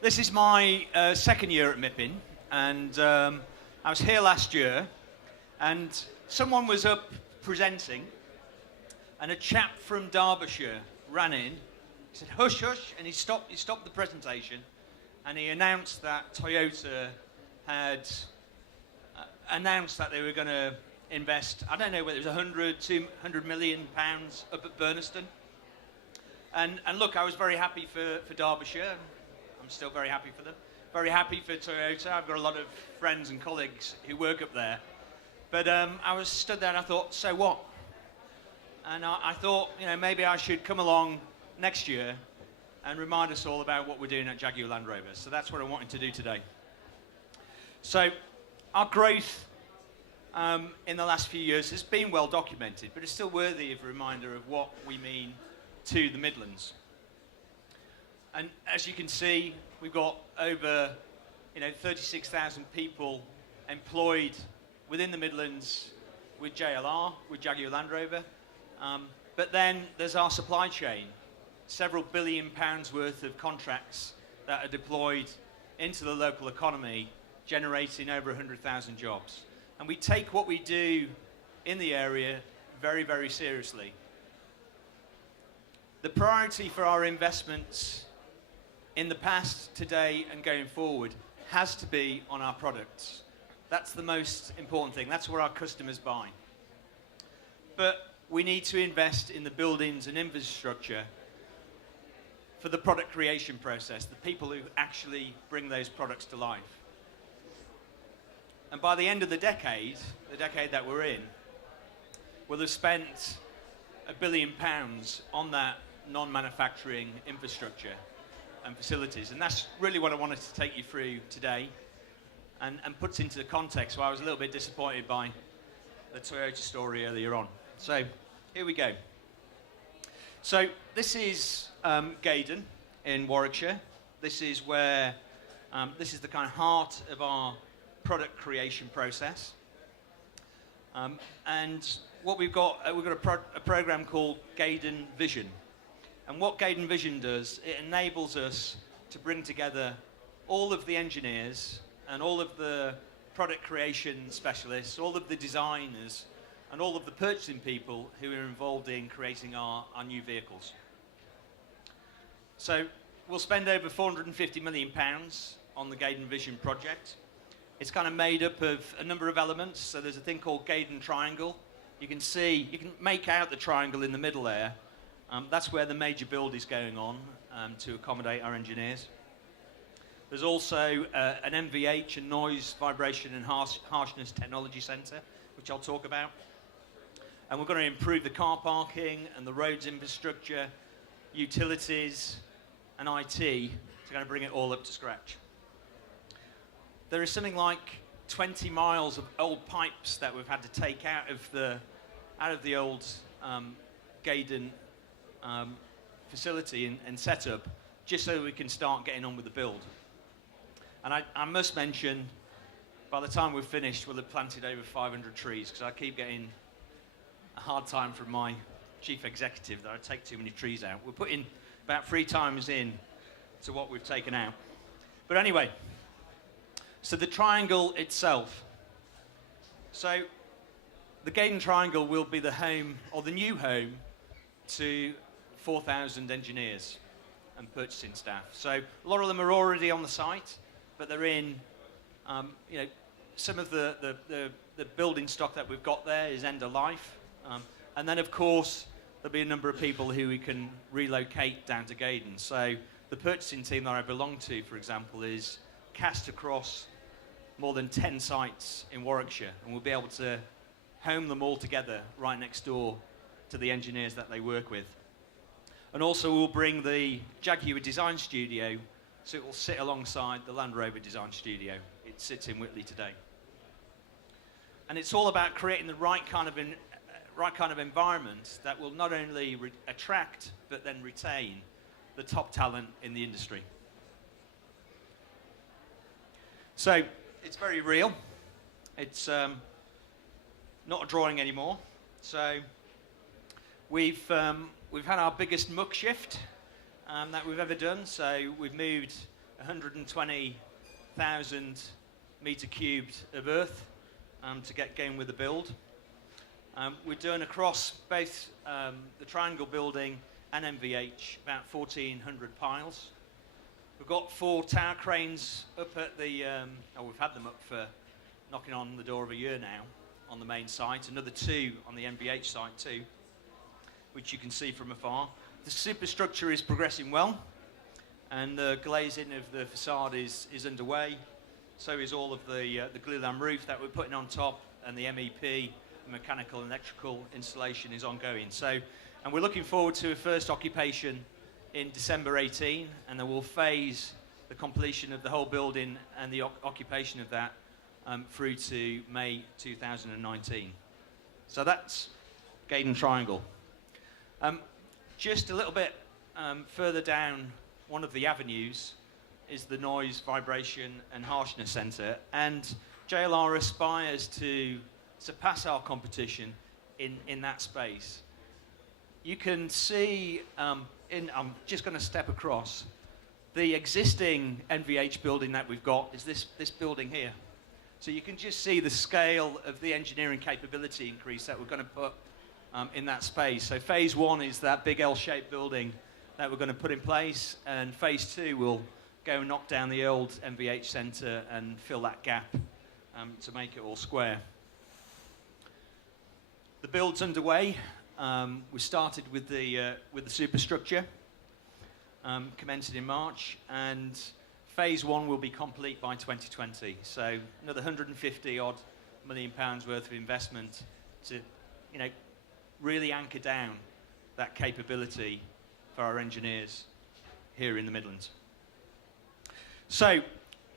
This is my second year at MIPIM, and I was here last year, and someone was up presenting, and a chap from Derbyshire ran in, he said, "Hush, hush," and he stopped the presentation, and he announced that Toyota had announced that they were going to invest, I don't know whether it was 100, 200 million pounds up at Burniston. And look, I was very happy for Derbyshire. I'm still very happy for them. Very happy for Toyota. I've got a lot of friends and colleagues who work up there. But I was stood there and I thought, so what? And I thought, maybe I should come along next year and remind us all about what we're doing at Jaguar Land Rover. So that's what I wanted to do today. So our growth in the last few years has been well documented, but it's still worthy of a reminder of what we mean to the Midlands. And as you can see, we've got over 36,000 people employed within the Midlands with JLR, with Jaguar Land Rover. But then there's our supply chain, several billion pounds worth of contracts that are deployed into the local economy, generating over 100,000 jobs. And we take what we do in the area very, very seriously. The priority for our investments in the past, today, and going forward has to be on our products. That's the most important thing. That's where our customers buy. But we need to invest in the buildings and infrastructure for the product creation process, the people who actually bring those products to life. And by the end of the decade that we're in, we'll have spent £1 billion on that non-manufacturing infrastructure and facilities. And that's really what I wanted to take you through today and put into the context. So I was a little bit disappointed by the Toyota story earlier on. So here we go. So this is Gaydon in Warwickshire. This is where, this is the kind of heart of our product creation process. And what we've got a program called Gaydon Vision. And what Gaydon Vision does, it enables us to bring together all of the engineers and all of the product creation specialists, all of the designers, and all of the purchasing people who are involved in creating our new vehicles. So we'll spend over £450 million on the Gaydon Vision project. It's kind of made up of a number of elements. So there's a thing called Gaydon Triangle. You can make out the triangle in the middle there. That's where the major build is going on to accommodate our engineers. There's also an MVH, a Noise, Vibration and Harshness Technology Centre, which I'll talk about. And we're going to improve the car parking and the roads infrastructure, utilities and IT to kind of bring it all up to scratch. There is something like 20 miles of old pipes that we've had to take out of the old Gaydon facility and setup, just so we can start getting on with the build. And I must mention, by the time we've finished, we'll have planted over 500 trees, because I keep getting a hard time from my chief executive that I take too many trees out. We're putting about 3 times in to what we've taken out. But anyway, so the triangle itself. So the Gaydon Triangle will be the home, or the new home, to 4,000 engineers and purchasing staff. So a lot of them are already on the site, but they're in, some of the building stock that we've got there is end of life. And then, of course, there'll be a number of people who we can relocate down to Gaydon. So the purchasing team that I belong to, for example, is cast across more than 10 sites in Warwickshire, and we'll be able to home them all together right next door to the engineers that they work with. And also we'll bring the Jaguar Design Studio, so it will sit alongside the Land Rover Design Studio. It sits in Whitley today. And it's all about creating the right kind of environment that will not only attract, but then retain the top talent in the industry. So it's very real. It's not a drawing anymore. So we've had our biggest muck shift that we've ever done. So we've moved 120,000 metre cubed of earth to get going with the build. We're doing across both the Triangle building and MVH about 1,400 piles. We've got 4 tower cranes up at the, we've had them up for knocking on the door of a year now on the main site. Another 2 on the MVH site too, which you can see from afar. The superstructure is progressing well, and the glazing of the facade is underway. So is all of the glulam roof that we're putting on top, and the MEP, mechanical and electrical installation, is ongoing. So, and we're looking forward to a first occupation in December 18, and then we'll phase the completion of the whole building and the occupation of that through to May 2019. So that's Gaydon Triangle. Just a little bit further down one of the avenues is the Noise, Vibration and Harshness Centre, and JLR aspires to surpass our competition in that space. You can see, I'm just going to step across, the existing NVH building that we've got is this building here. So you can just see the scale of the engineering capability increase that we're going to put in that space. So phase 1 is that big L-shaped building that we're going to put in place, and phase 2 will go and knock down the old MVH centre and fill that gap to make it all square. The build's underway. We started with the superstructure, commenced in March, and phase 1 will be complete by 2020. So another 150 odd million pounds worth of investment to, really anchor down that capability for our engineers here in the Midlands. So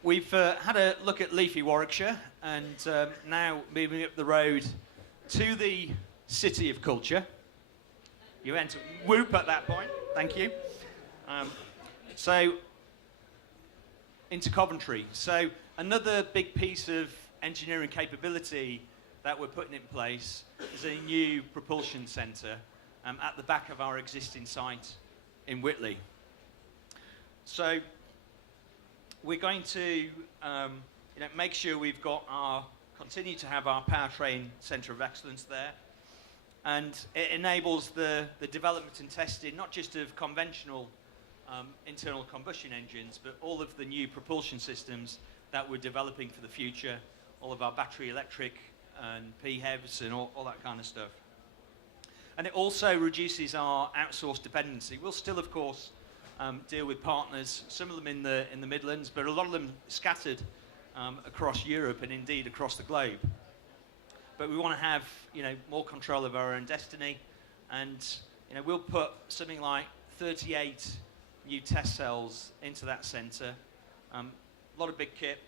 we've had a look at leafy Warwickshire, and now moving up the road to the City of Culture. You enter whoop at that point, thank you. So into Coventry. So another big piece of engineering capability that we're putting in place is a new propulsion centre at the back of our existing site in Whitley. So we're going to make sure we've got continue to have our powertrain centre of excellence there, and it enables the development and testing not just of conventional internal combustion engines, but all of the new propulsion systems that we're developing for the future, all of our battery electric and PHEVs and all that kind of stuff. And it also reduces our outsourced dependency. We'll still, of course, deal with partners, some of them in the Midlands, but a lot of them scattered across Europe and indeed across the globe. But we want to have more control of our own destiny, and we'll put something like 38 new test cells into that centre. A lot of big kit.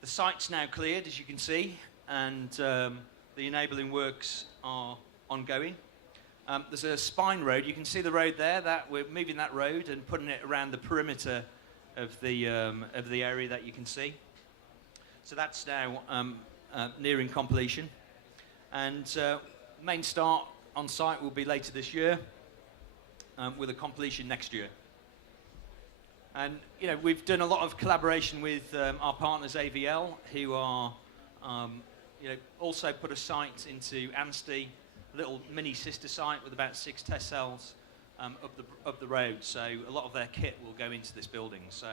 The site's now cleared, as you can see, and the enabling works are ongoing. There's a spine road. You can see the road there. That we're moving that road and putting it around the perimeter of the area that you can see. So that's now nearing completion, and main start on site will be later this year, with a completion next year. And we've done a lot of collaboration with our partners AVL, who are also put a site into Anstey, a little mini sister site with about 6 test cells up the road. So a lot of their kit will go into this building. So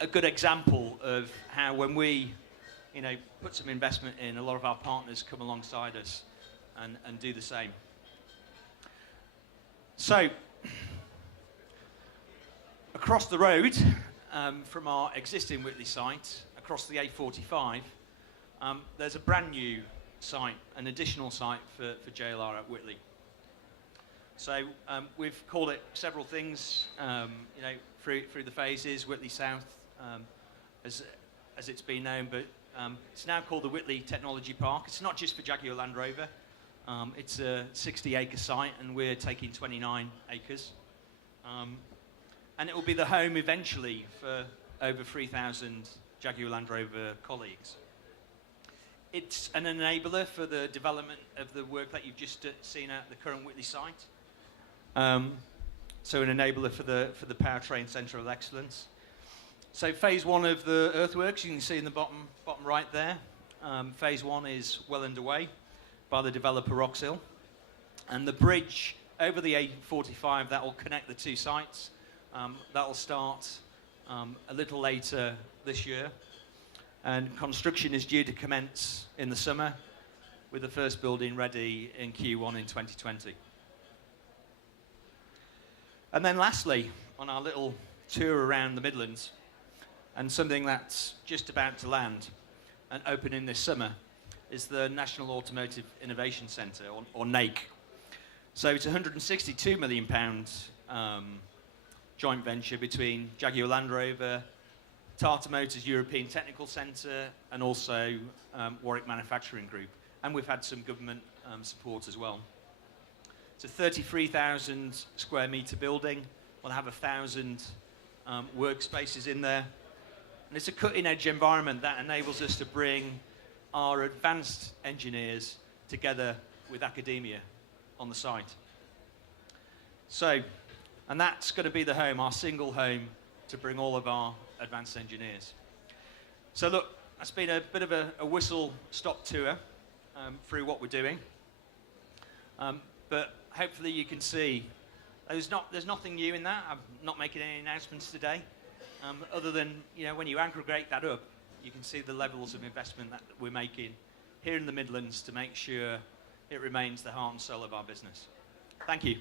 a good example of how when we put some investment in, a lot of our partners come alongside us and do the same. So across the road from our existing Whitley site, across the A45, there's a brand new site, an additional site for JLR at Whitley. So we've called it several things, through the phases. Whitley South, as it's been known, but it's now called the Whitley Technology Park. It's not just for Jaguar Land Rover. It's a 60-acre site, and we're taking 29 acres. And it will be the home eventually for over 3,000 Jaguar Land Rover colleagues. It's an enabler for the development of the work that you've just seen at the current Whitley site. so an enabler for the Powertrain Centre of Excellence. So phase one of the earthworks, you can see in the bottom right there. Phase one is well underway by the developer Roxhill. And the bridge over the A45 that will connect the two sites, that will start a little later this year. And construction is due to commence in the summer, with the first building ready in Q1 in 2020. And then lastly, on our little tour around the Midlands, and something that's just about to land and open in this summer, is the National Automotive Innovation Centre, or NAIC. So it's a £162 million joint venture between Jaguar Land Rover, Tata Motors European Technical Centre, and also Warwick Manufacturing Group. And we've had some government support as well. It's a 33,000 square metre building. We'll have 1,000 workspaces in there. And it's a cutting-edge environment that enables us to bring our advanced engineers together with academia on the site. So, and that's going to be the home, our single home, to bring all of our advanced engineers. So look, that's been a bit of a whistle-stop tour through what we're doing. But hopefully you can see there's nothing new in that. I'm not making any announcements today, other than, you know, when you aggregate that up, you can see the levels of investment that we're making here in the Midlands to make sure it remains the heart and soul of our business. Thank you.